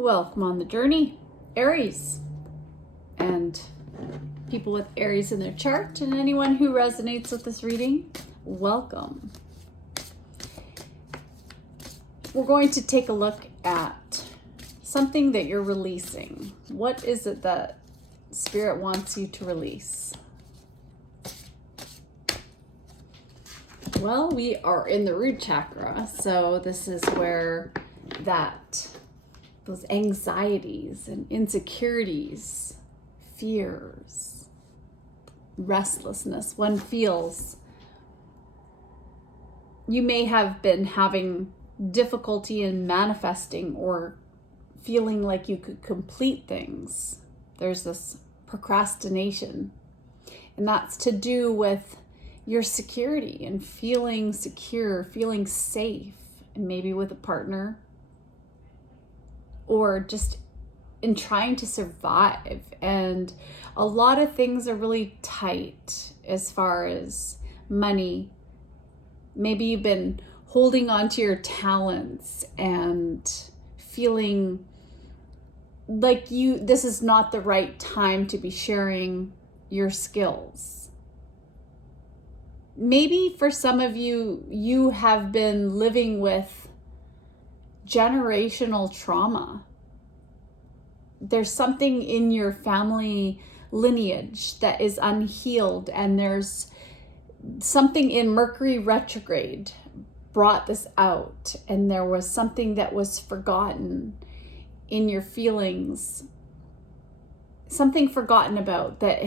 Welcome on the journey, Aries, and people with Aries in their chart, and anyone who resonates with this reading, welcome. We're going to take a look at something that you're releasing. What is it that Spirit wants you to release? Well, we are in the root chakra, so this is where those anxieties and insecurities, fears, restlessness, one feels. You may have been having difficulty in manifesting or feeling like you could complete things. There's this procrastination, and that's to do with your security and feeling secure, feeling safe, and maybe with a partner, or just in trying to survive. And a lot of things are really tight as far as money. Maybe you've been holding on to your talents and feeling like this is not the right time to be sharing your skills. Maybe for some of you, you have been living with generational trauma. There's something in your family lineage that is unhealed, and there's something in Mercury retrograde brought this out, and there was something that was forgotten in your feelings, something forgotten about that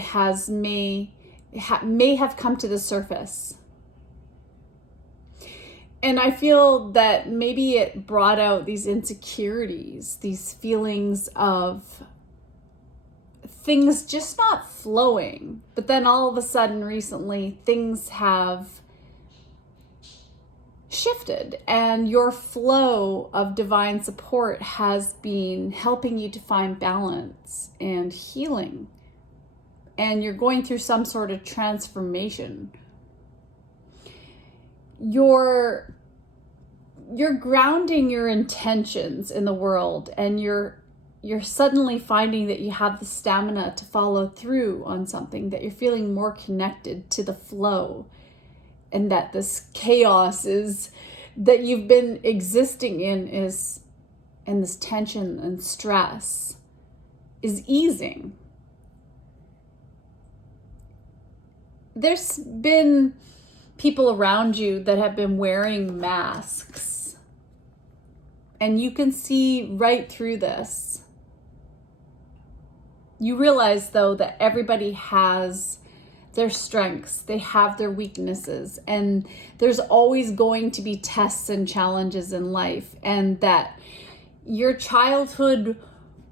may have come to the surface. And I feel that maybe it brought out these insecurities, these feelings of things just not flowing. But then all of a sudden recently things have shifted, and your flow of divine support has been helping you to find balance and healing. And you're going through some sort of transformation. You're grounding your intentions in the world, and you're suddenly finding that you have the stamina to follow through on something, that you're feeling more connected to the flow, and that this chaos that you've been existing in and this tension and stress is easing. There's been people around you that have been wearing masks, and you can see right through this. You realize, though, that everybody has their strengths, they have their weaknesses, and there's always going to be tests and challenges in life, and that your childhood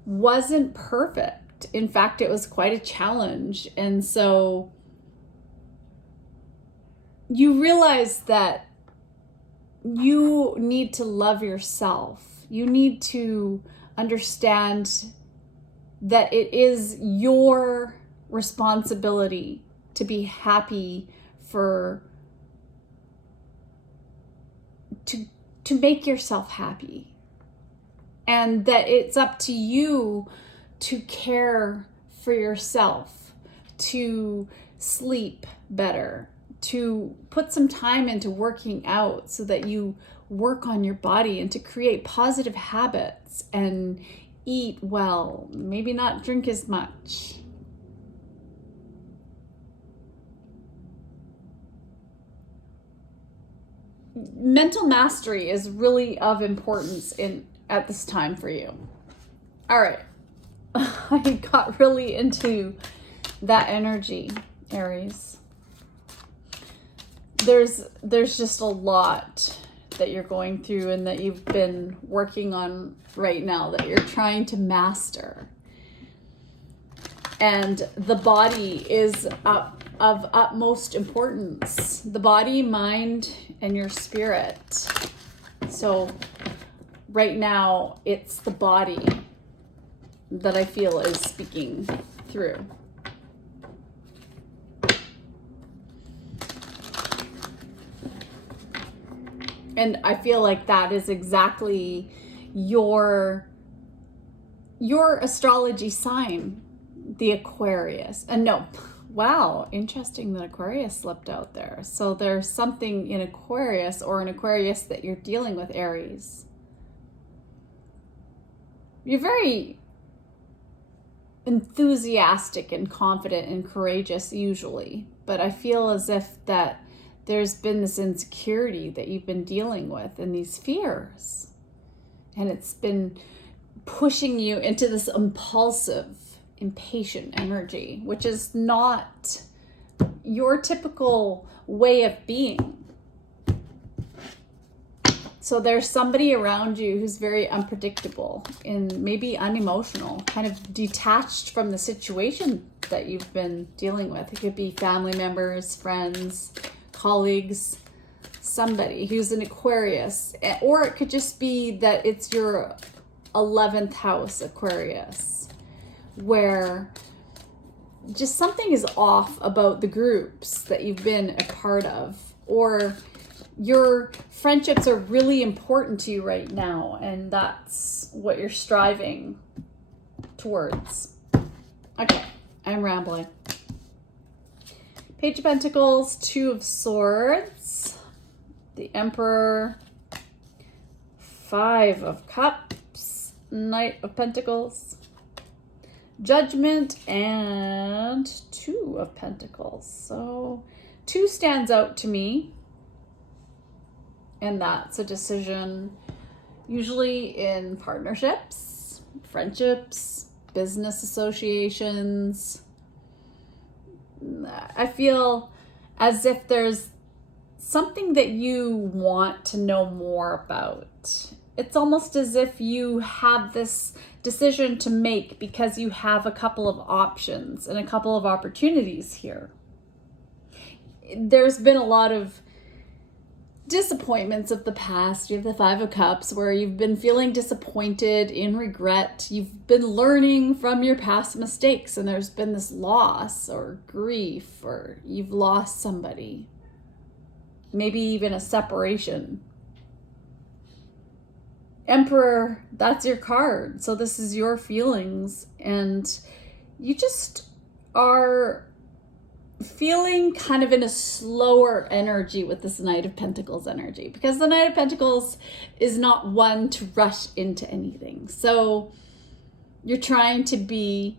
wasn't perfect. In fact, it was quite a challenge. And so you realize that you need to love yourself. You need to understand that it is your responsibility to be happy, to make yourself happy. And that it's up to you to care for yourself, to sleep better, to put some time into working out so that you work on your body, and to create positive habits and eat well, maybe not drink as much. Mental mastery is really of importance at this time for you. All right. I got really into that energy, Aries. There's just a lot that you're going through and that you've been working on right now, that you're trying to master. And the body is of utmost importance. The body, mind, and your spirit. So right now, it's the body that I feel is speaking through. And I feel like that is exactly your your astrology sign, the Aquarius. And no, wow, interesting that Aquarius slipped out there. So there's something in Aquarius or an Aquarius that you're dealing with, Aries. You're very enthusiastic and confident and courageous usually, but I feel as if that there's been this insecurity that you've been dealing with and these fears. And it's been pushing you into this impulsive, impatient energy, which is not your typical way of being. So there's somebody around you who's very unpredictable and maybe unemotional, kind of detached from the situation that you've been dealing with. It could be family members, friends, colleagues, somebody who's an Aquarius, or it could just be that it's your 11th house Aquarius, where just something is off about the groups that you've been a part of, or your friendships are really important to you right now, and that's what you're striving towards. Okay, I'm rambling. Page of Pentacles, Two of Swords, the Emperor, Five of Cups, Knight of Pentacles, Judgment, and Two of Pentacles. So two stands out to me, and that's a decision usually in partnerships, friendships, business associations. I feel as if there's something that you want to know more about. It's almost as if you have this decision to make because you have a couple of options and a couple of opportunities here. There's been a lot of disappointments of the past. You have the Five of Cups where you've been feeling disappointed, in regret. You've been learning from your past mistakes, and there's been this loss or grief, or you've lost somebody. Maybe even a separation. Emperor, that's your card. So this is your feelings, and you just are feeling kind of in a slower energy with this Knight of Pentacles energy, because the Knight of Pentacles is not one to rush into anything. So you're trying to be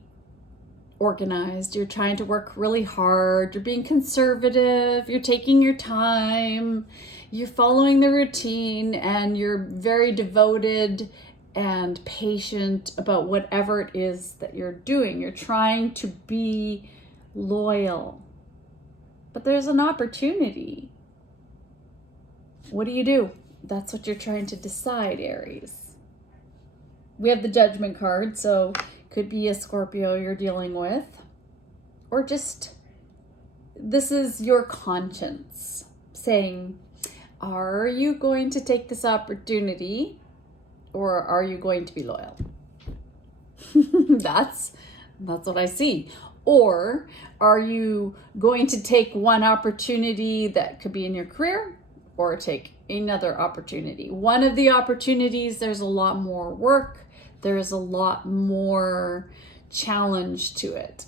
organized, you're trying to work really hard, you're being conservative, you're taking your time, you're following the routine, and you're very devoted and patient about whatever it is that you're doing. You're trying to be loyal. But there's an opportunity. What do? That's what you're trying to decide, Aries. We have the Judgment card, so could be a Scorpio you're dealing with, or just this is your conscience saying, are you going to take this opportunity, or are you going to be loyal? That's what I see. Or are you going to take one opportunity that could be in your career, or take another opportunity? One of the opportunities, there's a lot more work. There's a lot more challenge to it.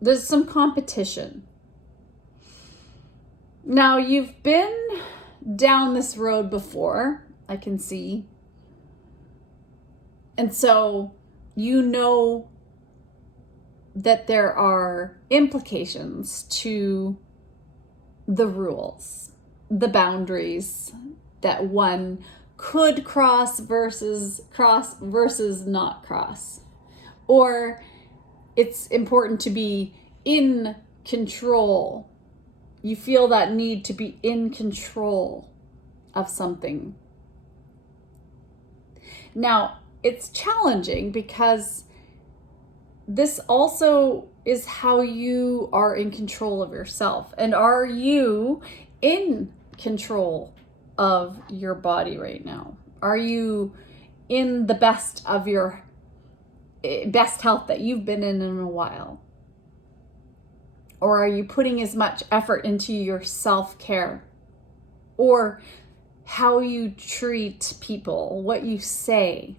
There's some competition. Now, you've been down this road before, I can see. And so you know that there are implications to the rules, the boundaries that one could cross versus not cross. Or it's important to be in control. You feel that need to be in control of something. Now, it's challenging because this also is how you are in control of yourself. And are you in control of your body right now? Are you in the best of your best health that you've been in a while? Or are you putting as much effort into your self-care? Or how you treat people, what you say.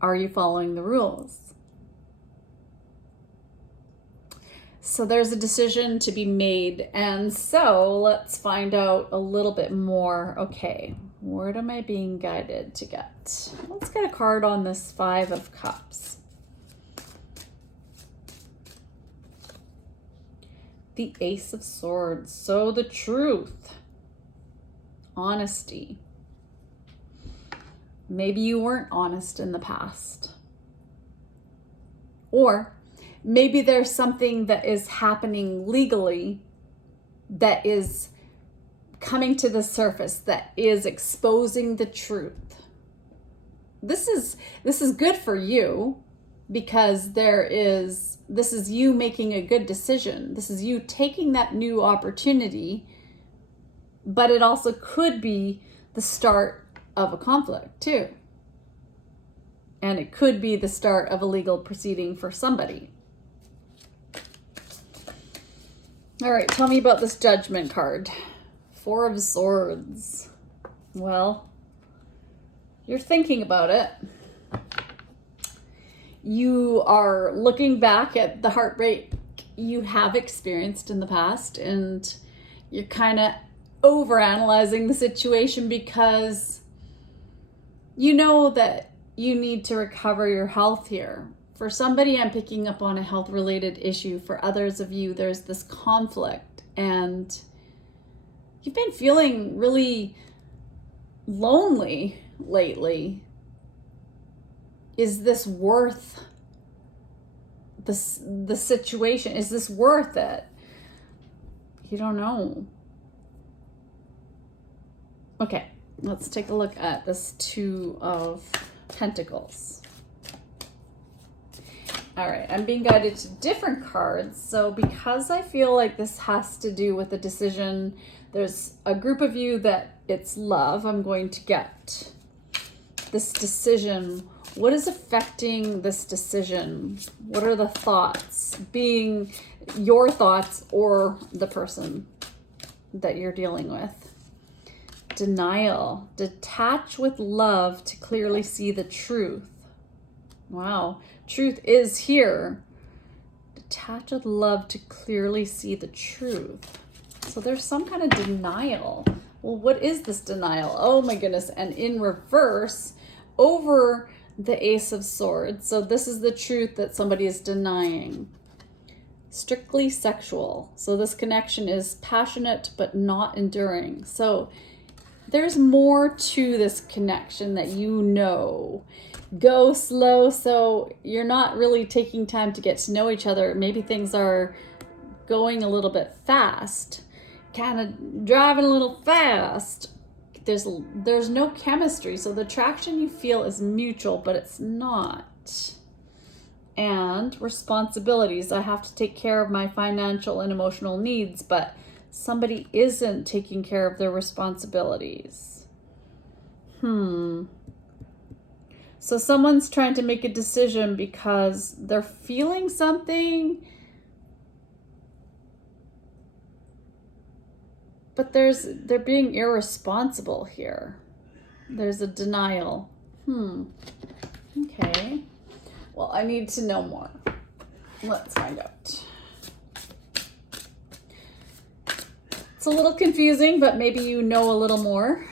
Are you following the rules? So there's a decision to be made. And so let's find out a little bit more. Okay, what am I being guided to get? Let's get a card on this Five of Cups. The Ace of Swords. So the truth. Honesty. Maybe you weren't honest in the past. Or maybe there's something that is happening legally that is coming to the surface, that is exposing the truth. This is good for you, because this is you making a good decision. This is you taking that new opportunity, but it also could be the start of a conflict too. And it could be the start of a legal proceeding for somebody. All right, tell me about this Judgment card. Four of Swords. Well, you're thinking about it. You are looking back at the heartbreak you have experienced in the past, and you're kind of overanalyzing the situation because you know that you need to recover your health here. For somebody, I'm picking up on a health-related issue. For others of you, there's this conflict, and you've been feeling really lonely lately. Is this worth the situation? Is this worth it? You don't know. Okay, let's take a look at this Two of Pentacles. All right, I'm being guided to different cards. So because I feel like this has to do with a decision, there's a group of you that it's love. I'm going to get this decision. What is affecting this decision? What are the thoughts? Being your thoughts or the person that you're dealing with. Denial. Detach with love to clearly see the truth. Wow. Truth is here. Detach with love to clearly see the truth. So there's some kind of denial. Well, what is this denial? Oh my goodness. And in reverse, over the Ace of Swords. So this is the truth that somebody is denying. Strictly sexual. So this connection is passionate but not enduring. So there's more to this connection that you know. Go slow, so you're not really taking time to get to know each other. Maybe things are going a little bit fast, kind of driving a little fast. There's no chemistry, so the attraction you feel is mutual, but it's not. And responsibilities. I have to take care of my financial and emotional needs, but somebody isn't taking care of their responsibilities. So someone's trying to make a decision because they're feeling something, but they're being irresponsible here. There's a denial. Okay. Well, I need to know more. Let's find out. It's a little confusing, but maybe you know a little more.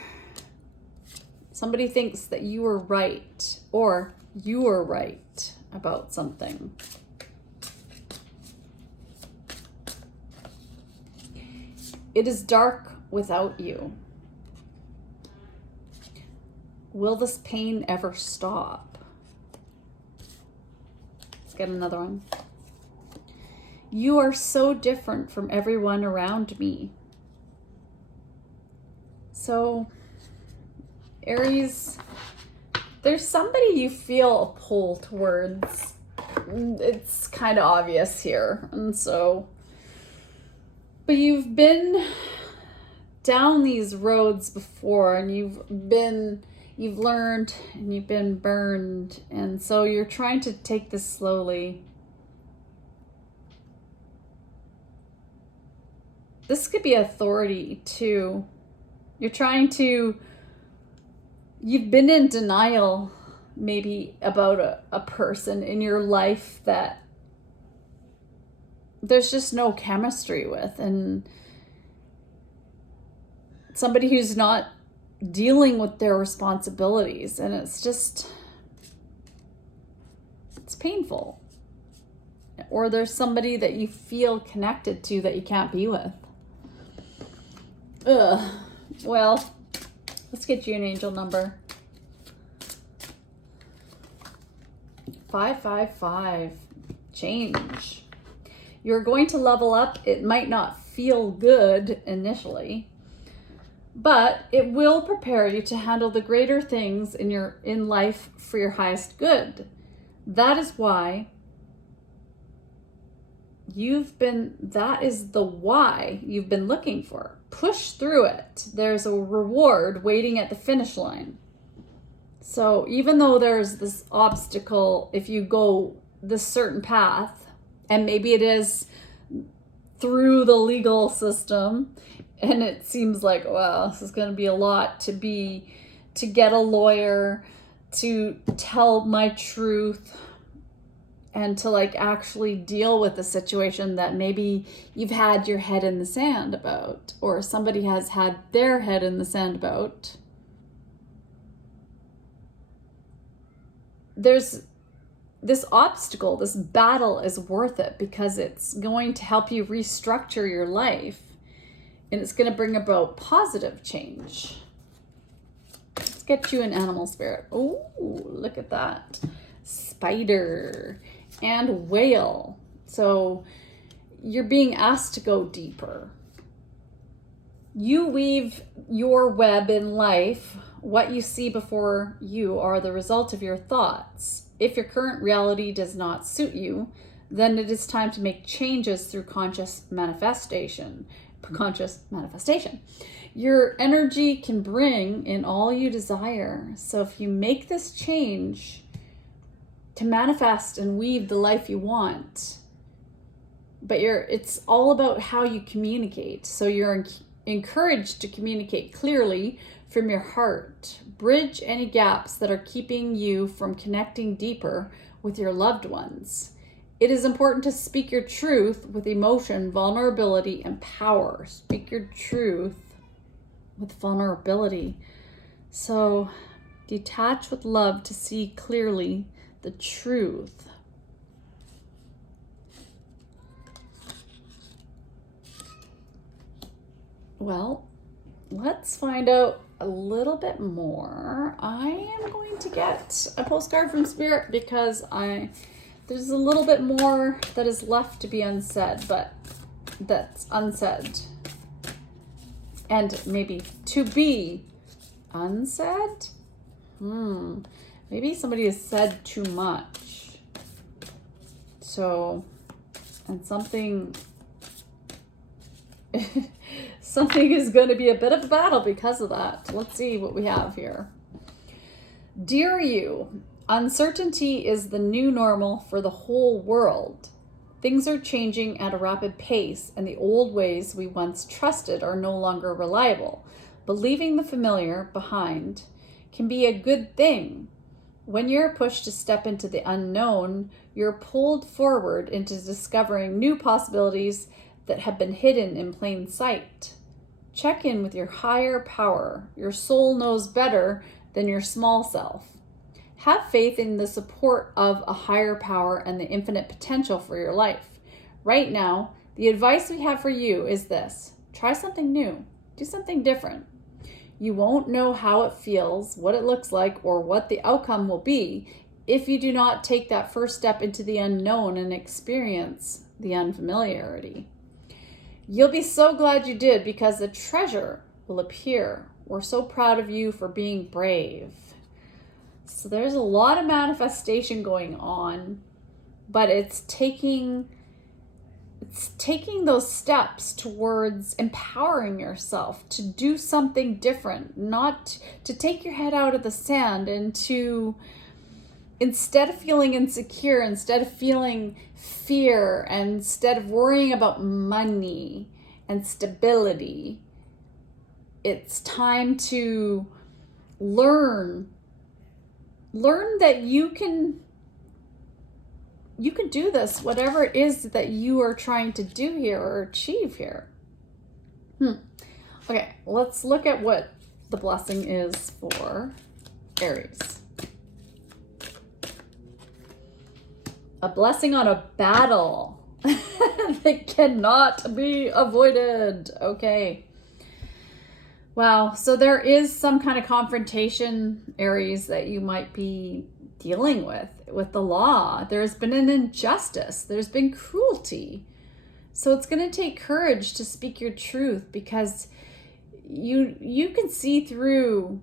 Somebody thinks that you were right, or you were right about something. It is dark without you. Will this pain ever stop? Let's get another one. You are so different from everyone around me. So, Aries, there's somebody you feel a pull towards. It's kind of obvious here. And so, but you've been down these roads before, and you've learned and you've been burned. And so you're trying to take this slowly. This could be authority too. You've been in denial maybe about a person in your life that there's just no chemistry with, and somebody who's not dealing with their responsibilities, and it's painful. Or there's somebody that you feel connected to that you can't be with. Well, let's get you an angel number. 555. Change. You're going to level up. It might not feel good initially, but it will prepare you to handle the greater things in life for your highest good. That is why that is the why you've been looking for. Push through it. There's a reward waiting at the finish line. So even though there's this obstacle, if you go this certain path, and maybe it is through the legal system, and it seems like, wow, this is going to be a lot to get a lawyer, to tell my truth, and to actually deal with the situation that maybe you've had your head in the sand about, or somebody has had their head in the sand about. There's this obstacle, this battle is worth it, because it's going to help you restructure your life, and it's going to bring about positive change. Let's get you an animal spirit. Oh, look at that. Spider and whale. So you're being asked to go deeper. You weave your web in life. What you see before you are the result of your thoughts. If your current reality does not suit you, then it is time to make changes through conscious manifestation. Your energy can bring in all you desire. So if you make this change to manifest and weave the life you want, but it's all about how you communicate. So you're encouraged to communicate clearly from your heart. Bridge any gaps that are keeping you from connecting deeper with your loved ones. It is important to speak your truth with emotion, vulnerability, and power. Speak your truth with vulnerability. So detach with love to see clearly the truth. Well, let's find out a little bit more. I am going to get a postcard from Spirit because there's a little bit more that is left to be unsaid, but that's unsaid. And maybe to be unsaid? Maybe somebody has said too much. So, and something is going to be a bit of a battle because of that. Let's see what we have here. Dear you, uncertainty is the new normal for the whole world. Things are changing at a rapid pace, and the old ways we once trusted are no longer reliable. But leaving the familiar behind can be a good thing. When you're pushed to step into the unknown, you're pulled forward into discovering new possibilities that have been hidden in plain sight. Check in with your higher power. Your soul knows better than your small self. Have faith in the support of a higher power and the infinite potential for your life. Right now, the advice we have for you is this. Try something new. Do something different. You won't know how it feels, what it looks like, or what the outcome will be if you do not take that first step into the unknown and experience the unfamiliarity. You'll be so glad you did because the treasure will appear. We're so proud of you for being brave. So there's a lot of manifestation going on, but it's taking those steps towards empowering yourself to do something different, not to take your head out of the sand and to, instead of feeling insecure, instead of feeling fear, and instead of worrying about money and stability, it's time to learn that you can do this, whatever it is that you are trying to do here or achieve here. Okay, let's look at what the blessing is for Aries. A blessing on a battle that cannot be avoided. Okay. Wow. So there is some kind of confrontation, Aries, that you might be dealing with the law. There's been an injustice. There's been cruelty. So it's going to take courage to speak your truth, because you can see through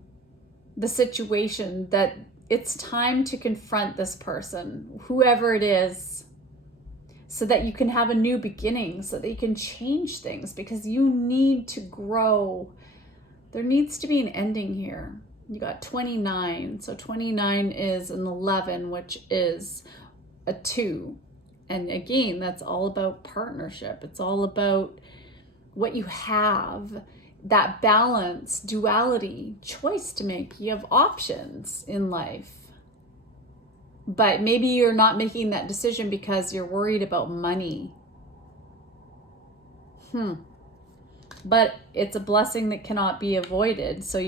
the situation that it's time to confront this person, whoever it is, so that you can have a new beginning, so that you can change things, because you need to grow. There needs to be an ending here. You got 29. So 29 is an 11, which is a 2. And again, that's all about partnership. It's all about what you have, that balance, duality, choice to make. You have options in life. But maybe you're not making that decision because you're worried about money. But it's a blessing that cannot be avoided. So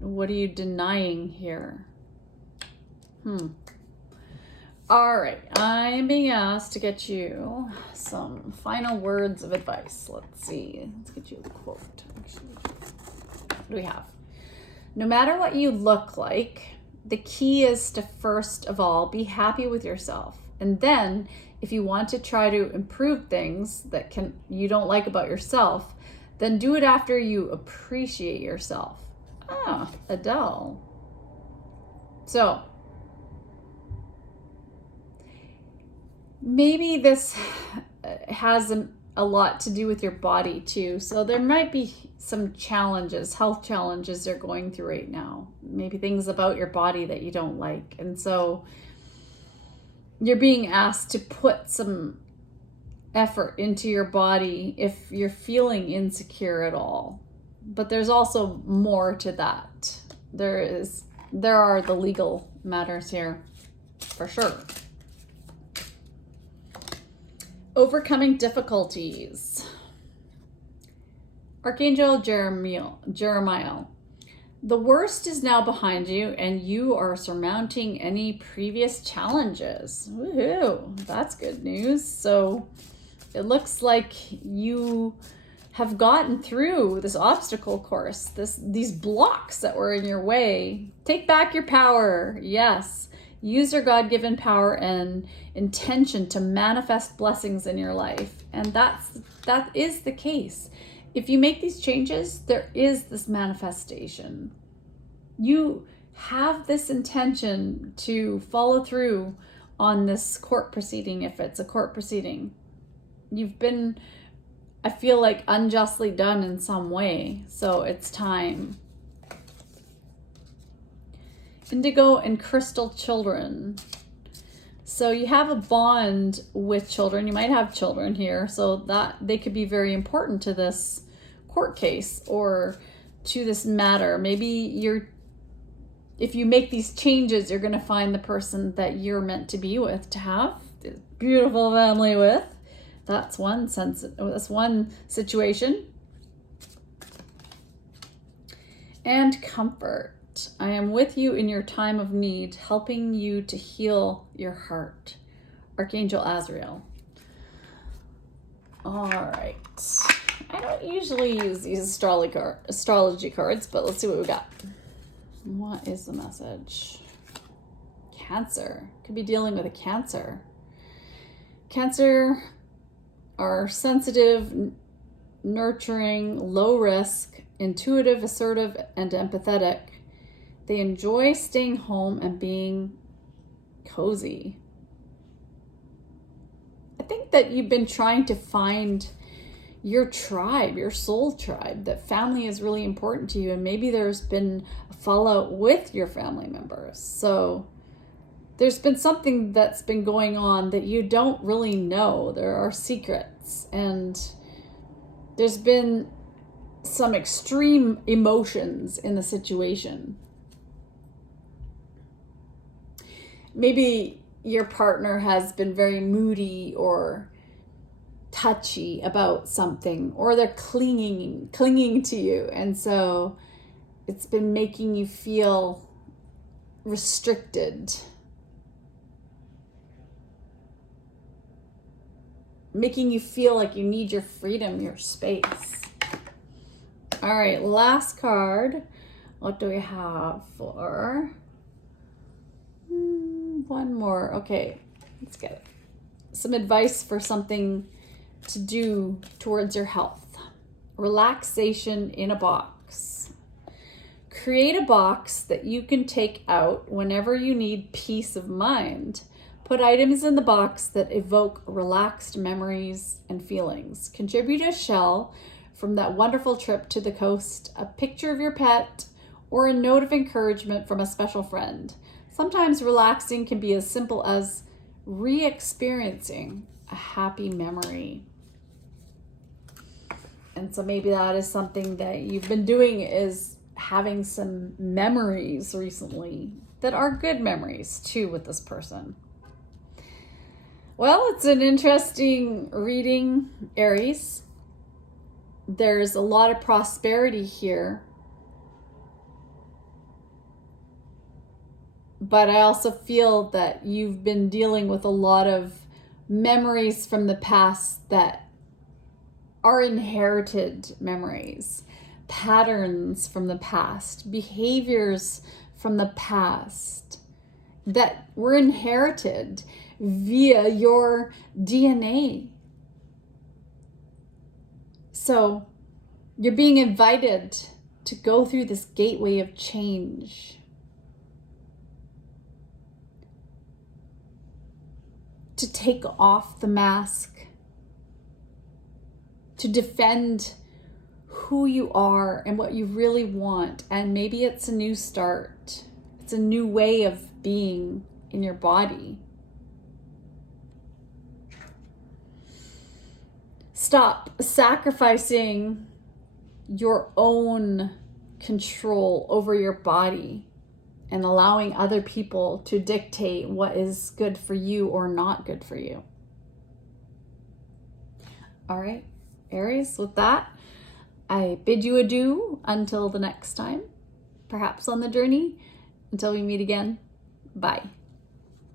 what are you denying here? All right, I am being asked to get you some final words of advice. Let's see. Let's get you a quote. Actually, what do we have? No matter what you look like, the key is to first of all be happy with yourself. And then if you want to try to improve things that you don't like about yourself, then do it after you appreciate yourself. Adele. So maybe this has a lot to do with your body too. So there might be some challenges, health challenges you're going through right now. Maybe things about your body that you don't like. And so you're being asked to put some effort into your body if you're feeling insecure at all. But there's also more to that. There are the legal matters here, for sure. Overcoming difficulties. Archangel Jeremiah. The worst is now behind you, and you are surmounting any previous challenges. Woohoo! That's good news. So it looks like you have gotten through this obstacle course, these blocks that were in your way. Take back your power. Yes. Use your God-given power and intention to manifest blessings in your life. And that is the case. If you make these changes, there is this manifestation. You have this intention to follow through on this court proceeding, if it's a court proceeding. You've been, I feel like, unjustly done in some way. So it's time. Indigo and crystal children. So you have a bond with children. You might have children here, so that they could be very important to this court case or to this matter. Maybe if you make these changes, you're going to find the person that you're meant to be with, to have this beautiful family with. That's one situation. And comfort. I am with you in your time of need, helping you to heal your heart. Archangel Azrael. All right. I don't usually use these astrology cards, but let's see what we got. What is the message? Cancer. Could be dealing with a Cancer. Cancer are sensitive, nurturing, low risk, intuitive, assertive, and empathetic. They enjoy staying home and being cozy. I think that you've been trying to find your tribe, your soul tribe, that family is really important to you, and maybe there's been a fallout with your family members. So there's been something that's been going on that you don't really know. There are secrets, and there's been some extreme emotions in the situation. Maybe your partner has been very moody or touchy about something, or they're clinging to you, and so it's been making you feel restricted, making you feel like you need your freedom, your space. All right, last card. What do we have for? One more. Okay, let's get it. Some advice for something to do towards your health. Relaxation in a box. Create a box that you can take out whenever you need peace of mind. Put items in the box that evoke relaxed memories and feelings. Contribute a shell from that wonderful trip to the coast, a picture of your pet, or a note of encouragement from a special friend. Sometimes relaxing can be as simple as re-experiencing a happy memory. And so maybe that is something that you've been doing, is having some memories recently that are good memories too with this person. Well, it's an interesting reading, Aries. There's a lot of prosperity here. But I also feel that you've been dealing with a lot of memories from the past that are inherited memories, patterns from the past, behaviors from the past that were inherited via your DNA. So you're being invited to go through this gateway of change. To take off the mask, to defend who you are and what you really want. And maybe it's a new start. It's a new way of being in your body. Stop sacrificing your own control over your body and allowing other people to dictate what is good for you or not good for you. All right, Aries, with that, I bid you adieu until the next time, perhaps on the journey. Until we meet again, bye.